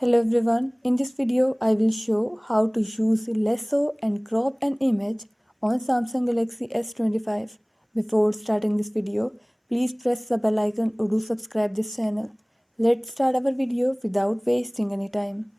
Hello everyone, in this video I will show how to use Lasso and crop an image on Samsung Galaxy S25. Before starting this video, please press the bell icon or do subscribe this channel. Let's start our video without wasting any time.